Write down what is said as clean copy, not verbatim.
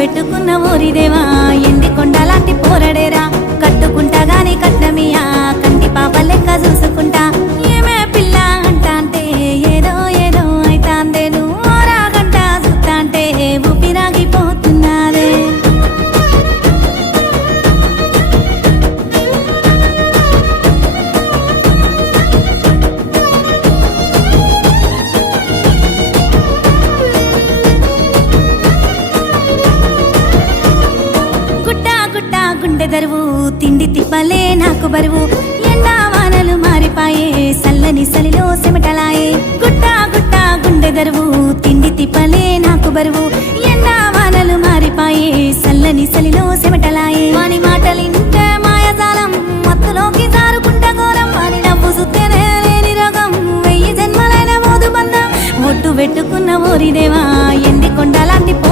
పెట్టుకున్న ఓరిదేవా ఎండి కొండలాంటి పోరడేరా కట్టుకుంటా గాని కట్నమియా కంటి పాప లెక్క చూసుకుంటా ఏమే పిల్ల అంటా అంటే ఏదో ఏదో అయితాందే నువ్వు రాగంట చూస్తా అంటే ఊపిరాగిపోతున్నాదే గుండె దరువు తిండి తిప్పలే నాకు బరువు ఎండా వానలు మారిపాయే సల్లని సలిలో సెమటలాయే గుట్టా గుట్టా గుండె దరువు తిండి తిప్పలే నాకు బరువు ఎండా వానలు మారిపాయే సల్లని సలిలో సెమటలాయే వాని మాటలింటే మాయజాలం మత్తులోకి జారుకుంటా ఘోరం వాని నవ్వు సుత్తేనే లేని రోగం 1000 జన్మలైన మోదు బంధం ఒట్టు పెట్టుకున్న ఓరిదేవా ఎండి కొండలాంటి